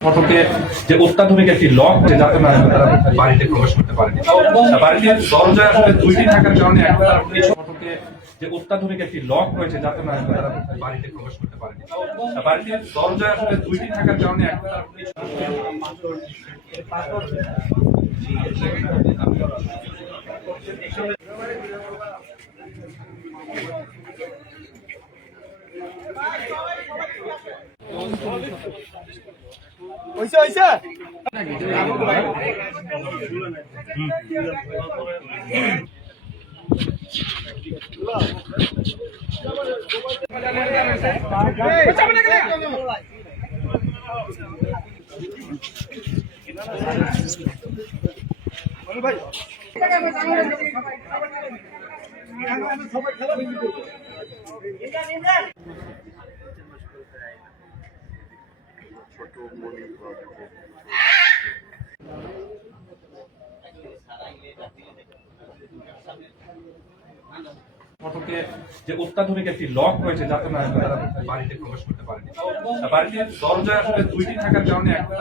ফটকে যে অত্যাধুনিক একটি লক যে যাতে তারা বাড়িতে প্রবেশ করতে পারেনি। বাড়িতে দরজা আসলে দুইটি থাকার কারণে এখন তারা পিছু ফটকে যে অত্যাধুনিক একটি লক রয়েছে যাতে তারা বাড়িতে প্রবেশ করতে পারেনি। বাড়িতে দরজা আসলে দুইটি থাকার কারণে এখন হইছে হইছে? যে অত্যাধুনিক একটি লক রয়েছে যাতে না তারা বাড়িতে প্রবেশ করতে পারেনি। বাড়িতে দরজা আসলে দুইটি থাকার কারণে এখন